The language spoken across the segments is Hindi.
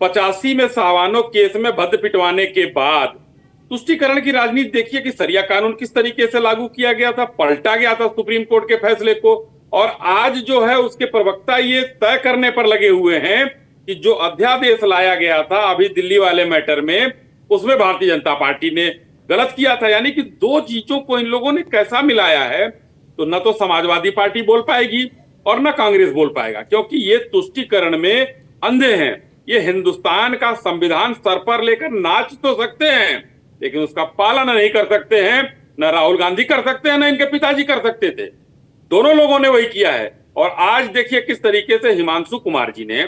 85 में सावानो केस में भद्द पिटवाने के बाद तुष्टीकरण की राजनीति देखिए कि सरिया कानून किस तरीके से लागू किया गया था, पलटा गया था सुप्रीम कोर्ट के फैसले को। और आज जो है उसके प्रवक्ता ये तय करने पर लगे हुए हैं कि जो अध्यादेश लाया गया था अभी दिल्ली वाले मैटर में, उसमें भारतीय जनता पार्टी ने गलत किया था। यानी कि दो चीजों को इन लोगों ने कैसा मिलाया है, तो न तो समाजवादी पार्टी बोल पाएगी और न कांग्रेस बोल पाएगा, क्योंकि ये तुष्टीकरण में अंधे हैं। ये हिंदुस्तान का संविधान सर पर लेकर नाच तो सकते हैं, लेकिन उसका पालन नहीं कर सकते हैं। न राहुल गांधी कर सकते हैं, न इनके पिताजी कर सकते थे। दोनों लोगों ने वही किया है। और आज देखिए किस तरीके से हिमांशु कुमार जी ने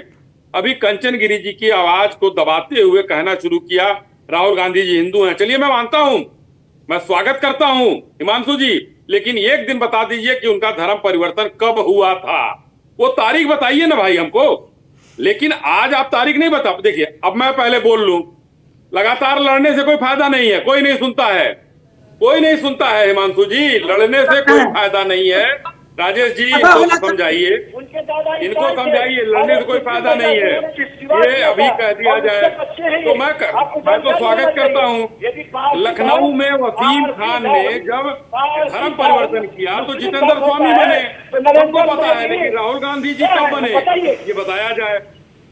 अभी कंचन गिरि जी की आवाज को दबाते हुए कहना शुरू किया, राहुल गांधी जी हिंदू हैं। चलिए मैं मानता हूं, मैं स्वागत करता हूं हिमांशु जी, लेकिन एक दिन बता दीजिए कि उनका धर्म परिवर्तन कब हुआ था, वो तारीख बताइए ना भाई हमको। लेकिन आज आप तारीख नहीं बता। देखिए अब मैं पहले बोल लूं, लगातार लड़ने से कोई फायदा नहीं है, कोई नहीं सुनता है, कोई नहीं सुनता है हिमांशु जी, लड़ने से कोई फायदा नहीं है। राजेश जी इनको समझाइए, इनको समझाइए, लड़ने से कोई फायदा नहीं है। ये अभी कह दिया जाए तो मैं तो स्वागत करता हूं। लखनऊ में वसीम खान ने जब धर्म परिवर्तन किया तो जितेंद्र स्वामी बने, सबको पता है। लेकिन राहुल गांधी जी कब बने ये बताया जाए।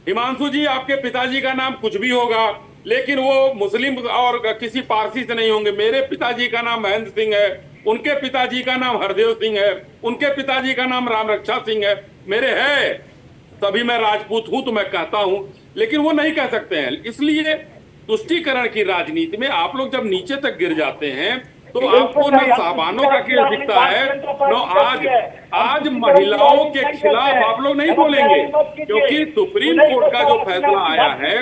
हिमांशु जी आपके पिताजी का नाम कुछ भी होगा, लेकिन वो मुस्लिम और किसी पारसी से नहीं होंगे। मेरे पिताजी का नाम महेंद्र सिंह है, उनके पिताजी का नाम हरदेव सिंह है, उनके पिताजी का नाम राम रक्षा सिंह है, मेरे है। तभी मैं राजपूत हूं तो मैं कहता हूं, लेकिन वो नहीं कह सकते हैं। इसलिए तुष्टीकरण की राजनीति में आप लोग जब नीचे तक गिर जाते हैं तो आपको न साहबानों का केस दिखता है, न आज महिलाओं के खिलाफ आप लोग नहीं बोलेंगे, क्योंकि सुप्रीम कोर्ट का जो फैसला आया है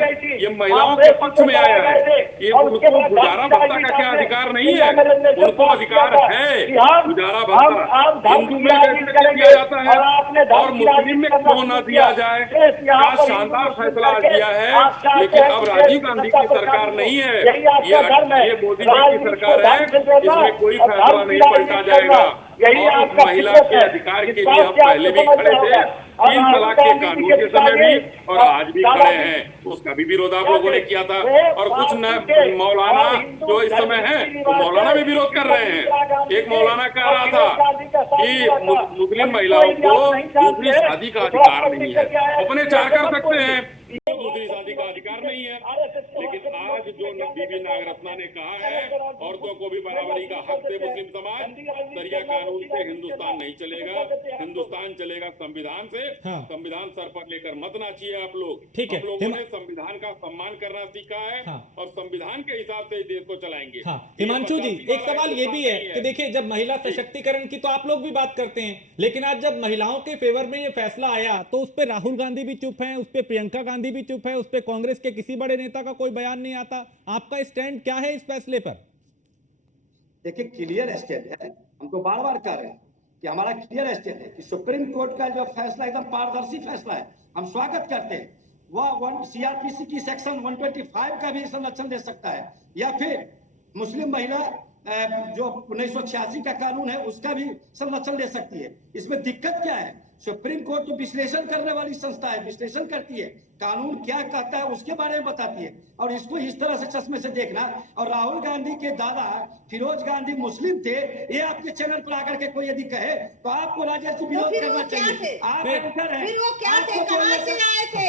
ये महिलाओं के पक्ष में आया है। ये उनको गुजारा भत्ता का क्या अधिकार नहीं है? उनको अधिकार है गुजारा भत्ता। हिंदू में कैसे दिया जाता है और मुस्लिम में क्यों ना दिया जाए? क्या शानदार फैसला दिया है। लेकिन अब राजीव गांधी की सरकार नहीं है, ये मोदी जी की सरकार है। इसमें कोई फैसला नहीं पलटा जाएगा। और उस महिला के अधिकार के लिए हम पहले भी खड़े थे, 3 तलाक के कानून के समय भी, और आज भी खड़े हैं। उसका भी विरोध आप लोगों ने किया था। और कुछ मौलाना जो इस समय हैं तो मौलाना भी विरोध कर रहे हैं। एक मौलाना कह रहा था कि मुस्लिम महिलाओं को दूसरी शादी का अधिकार नहीं है, अपने 4 कर सकते हैं, दूसरी शादी का अधिकार नहीं है। लेकिन आज जो बीबी नागरत्ना ने कहा है औरतों को भी बराबरी का हक दे मुस्लिम समाज, सरिया कानून से हिंदुस्तान नहीं चलेगा, हिंदुस्तान चलेगा संविधान से। हाँ। संविधान सर पर लेकर मत नाचिए आप लोग। ठीक है, हम लोगों ने संविधान का सम्मान करना सीखा है। हाँ। और संविधान के हिसाब से देश को चलाएंगे। हाँ। हिमांशु जी एक सवाल ये भी है कि देखिए जब महिला सशक्तिकरण की तो आप लोग भी बात करते हैं, लेकिन आज जब महिलाओं के फेवर में ये फैसला आया तो उस पर राहुल गांधी भी चुप है, उस पर प्रियंका गांधी भी चुप है, उस पर कांग्रेस के किसी बड़े नेता का कोई बयान नहीं आता। आपका स्टैंड क्या है इस फैसले पर? देखिए क्लियर स्टैंड है, हमको बार बार कह रहे हैं कि हमारा क्लियर स्टैंड है कि सुप्रीम कोर्ट का जो फैसला एकदम पारदर्शी फैसला है, हम स्वागत करते हैं। वह सीआरपीसी की सेक्शन 125 का भी संरक्षण दे सकता है, या फिर मुस्लिम महिला जो 1986 का कानून है उसका भी संरक्षण दे सकती है। इसमें दिक्कत क्या है? सुप्रीम कोर्ट तो विश्लेषण करने वाली संस्था है, विश्लेषण करती है, कानून क्या कहता है उसके बारे में बताती है। और इसको इस तरह से चश्मे से देखना, और राहुल गांधी के दादा फिरोज गांधी मुस्लिम थे, ये आपके चैनल पर आकर के कोई यदि कहे तो आपको राजेश जी विरोध करना चाहिए। आप एंकर हैं, फिर वो क्या थे, कहां से आए थे?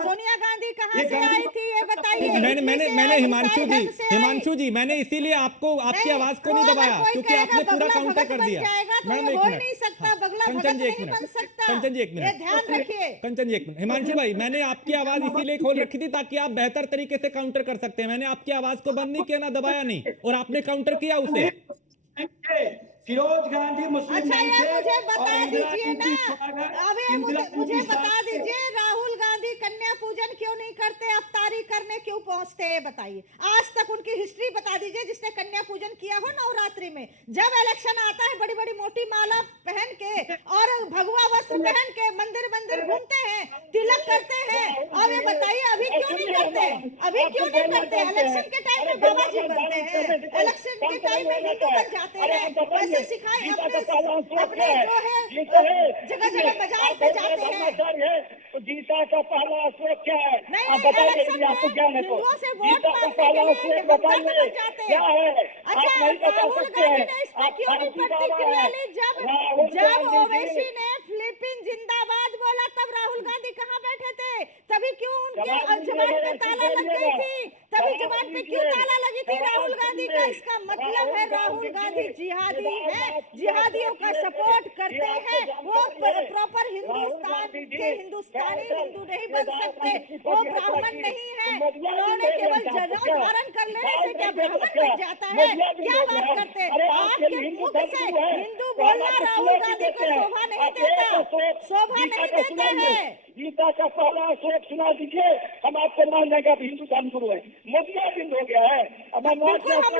सोनिया गांधी कहां से आई थी ये बताइए। मैंने हिमांशु जी मैंने इसीलिए आपको आपकी आवाज को नहीं दबाया क्योंकि आपने पूरा काउंटर कर दिया। मैडम बोल नहीं सकता, बगला भगत नहीं बन सकता। कंचन जी एक मिनट, ध्यान रखिए। कंचन जी एक मिनट। हिमांशु भाई मैंने आपकी आवाज इसीलिए खोल रखी थी ताकि आप बेहतर तरीके से काउंटर कर सकते हैं। मैंने आपकी आवाज को बंद नहीं किया, ना दबाया नहीं, और आपने काउंटर किया उसे। फिरोज गांधी मुस्लिम अच्छा नहीं थे। मुझे बता दीजिए ना, अबे मुझे बता दीजिए राहुल गांधी कन्या पूजन क्यों नहीं करते, अवतारी करने क्यों पहुंचते हैं बताइए। आज तक उनकी हिस्ट्री बता दीजिए जिसने कन्या पूजन किया हो नवरात्रि में। जब इलेक्शन आता है बड़ी बड़ी मोटी माला पहन के और भगवा वस्त्र पहन के मंदिर मंदिर घूमते हैं, तिलक करते हैं, और ये बताइए अभी क्यों नहीं करते? अभी क्यों नहीं करते? इलेक्शन के टाइम में बाबा जी बनते हैं, इलेक्शन के टाइम में हिंदू बन जाते हैं। वैसे सिखाए अपने जो है जगह जगह मजार पे जाते हैं। तो गीता का पहला श्लोक क्या है? नहीं आप नहीं, बताइए, इलेक्शन आपको में ज्ञान है तो हिंदुओं से वोट गीता का मांगने पहला के लिए श्लोक हम बताइए बन जाते क्या हैं। है? अच्छा, आप नहीं बता राहुल सकते गांधी हैं। ने इस पर आप क्यों नहीं फारसी बाबा प्रतिक्रिया हैं। ली? जब राहुल गांधी ओवैसी ने फिलिपीन जिंदाबाद बोला तब राहुल गांधी कहाँ बैठे थे? तभी क्यों उनके जबान पे ताला लग गई थी? तभी जबान पे क्यों ताला लगी थी राहुल गांधी का? इसका मतलब है राहुल गांधी जिहादी है, जिहादियों का सपोर्ट करते हैं। वो प्रॉपर हिंदुस्तानी हिंदू नहीं बन सकते, वो ब्राह्मण नहीं है। उन्होंने केवल जनेऊ धारण कर लेने से क्या ब्राह्मण बन जाता है? क्या बात करते हैं? आपके मुख से हिंदू बोलना राहुल गांधी को शोभा नहीं देता, शोभा नहीं देता है। गीता का पहला श्लोक सुना दीजिए, हम आपको मान लेंगे आप हिंदू धर्म गुरु है। मोदिया दिन हो गया है। बिल्कुल, हम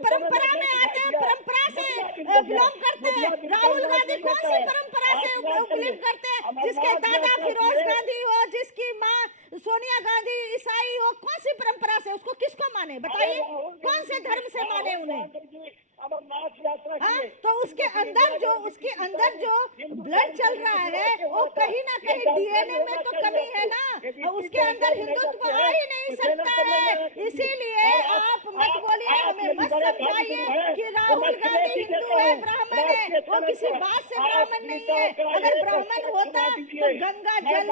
परंपरा में आते हैं, परंपरा से बिलोंग करते हैं। राहुल गांधी कौन सी परंपरा से बिलोंग करते हैं? जिसके दादा फिरोज गांधी हो, जिसकी माँ सोनिया गांधी ईसाई हो, कौन सी परंपरा से? उसको किसको माने बताइए? कौन से धर्म से माने उन्हें? अमरनाथ यात्रा हाँ, तो उसके अंदर जो ब्लड चल रहा है वो कहीं ना कहीं डीएनए में तो कमी है ना, उसके अंदर हिंदुत्व आ ही नहीं सकता है। इसीलिए आप मत बोलिए, हमें मत समझाइए कि राहुल गांधी हिंदू है, ब्राह्मण है। वो किसी बात से ब्राह्मण नहीं है। अगर ब्राह्मण होता तो गंगा जल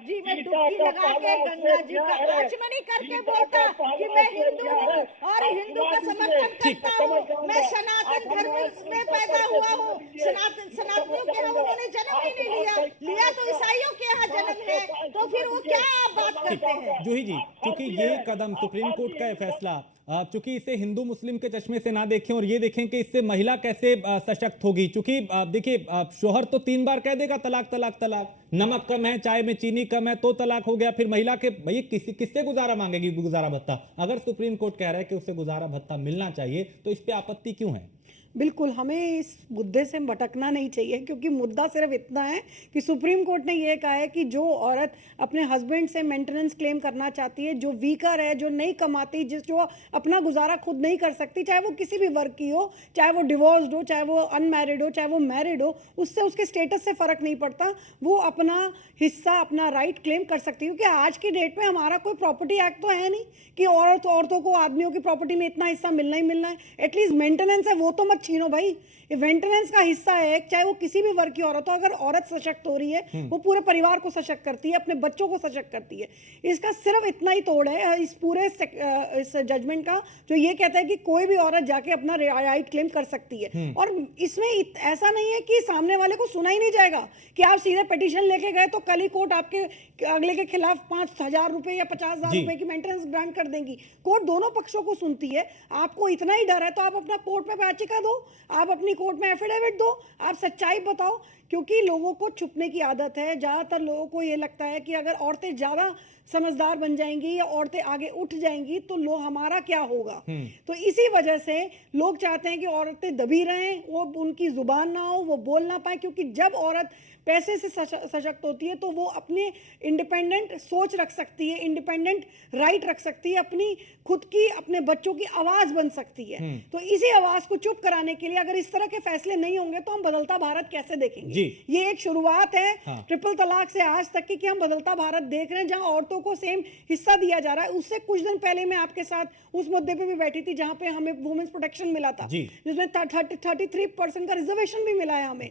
जी में डुबकी लगा के गंगा जी का आचमनी करके बोलता कि मैं हिंदू हूँ और हिंदू का समर्थन करता हूँ, मैं सनातन धर्म में पैदा हुआ हूँ। सनातनियों के यहाँ उन्होंने जन्म ही नहीं लिया तो ईसाइयों के यहाँ जन्म है, तो फिर वो क्या बात करते हैं? जूही जी, क्योंकि ये कदम सुप्रीम कोर्ट का फैसला, चूंकि इसे हिंदू मुस्लिम के चश्मे से ना देखें और ये देखें कि इससे महिला कैसे सशक्त होगी। चूंकि देखिए, शोहर तो 3 बार कह देगा तलाक तलाक तलाक, नमक कम है, चाय में चीनी कम है तो तलाक हो गया। फिर महिला के भाई किससे गुजारा मांगेगी, गुजारा भत्ता? अगर सुप्रीम कोर्ट कह रहा है कि उसे गुजारा भत्ता मिलना चाहिए तो इस पे आपत्ति क्यों है? बिल्कुल, हमें इस मुद्दे से भटकना नहीं चाहिए, क्योंकि मुद्दा सिर्फ इतना है कि सुप्रीम कोर्ट ने यह कहा है कि जो औरत अपने हस्बैंड से मेंटेनेंस क्लेम करना चाहती है, जो वीकर है, जो नहीं कमाती, जो अपना गुजारा खुद नहीं कर सकती, चाहे वो किसी भी वर्ग की हो, चाहे वो डिवोर्स्ड हो, चाहे वो अनमैरिड हो, चाहे वो मैरिड हो, उससे उसके स्टेटस से फ़र्क नहीं पड़ता, वो अपना हिस्सा, अपना राइट क्लेम कर सकती है। क्योंकि आज की डेट में हमारा कोई प्रॉपर्टी एक्ट तो है नहीं कि औरतों को आदमियों की प्रॉपर्टी में इतना हिस्सा मिलना ही मिलना है। एटलीस्ट मेंटेनेंस है वो तो मत छीनो भाई, मेंटेनेंस का हिस्सा है, चाहे वो किसी भी वर्ग की औरत हो। अगर औरत सशक्त हो रही है, वो पूरे परिवार को सशक्त करती है, अपने बच्चों को सशक्त करती है। इसका सिर्फ इतना ही तोड़ है इस पूरे इस जजमेंट का, जो ये कहता है कि कोई भी औरत जाके अपना राइट क्लेम कर सकती है। और इसमें ऐसा नहीं है कि सामने वाले को सुना ही नहीं जाएगा कि आप सीधे पिटीशन लेके गए तो कल ही कोर्ट आपके अगले के खिलाफ 5,000 रुपए या 50,000 रुपए की मेंटेनेंस ग्रांट कर देंगी। कोर्ट दोनों पक्षों को सुनती है। आपको इतना ही डर है तो आप अपना कोर्ट में याचिका दो, आप अपनी कोर्ट में एफिडेविट दो, आप सच्चाई बताओ। क्योंकि लोगों को छुपने की आदत है। ज़्यादातर लोगों को ये लगता है कि अगर औरतें ज़्यादा समझदार बन जाएंगी या औरतें आगे उठ जाएंगी तो हमारा क्या होगा। तो इसी वजह से लोग चाहते हैं कि औरतें दबी रहें, वो उनकी जुबान ना हो, वो बोल ना पाए। क्योंकि जब औरत पैसे से सशक्त होती है तो वो अपने इंडिपेंडेंट सोच रख सकती है, इंडिपेंडेंट राइट रख सकती है, अपनी खुद की, अपने बच्चों की आवाज़ बन सकती है। तो इसी आवाज़ को चुप कराने के लिए अगर इस तरह के फैसले नहीं होंगे तो हम बदलता भारत कैसे देखेंगे। ये एक शुरुआत है ट्रिपल तलाक से आज तक की कि हम बदलता भारत देख रहे हैं, जहां औरतों को सेम हिस्सा दिया जा रहा है। उससे कुछ दिन पहले मैं आपके साथ उस मुद्दे पे भी बैठी थी जहां पे हमें वुमेन्स प्रोटेक्शन मिला था, जिसमें 33% का रिजर्वेशन भी मिला है हमें।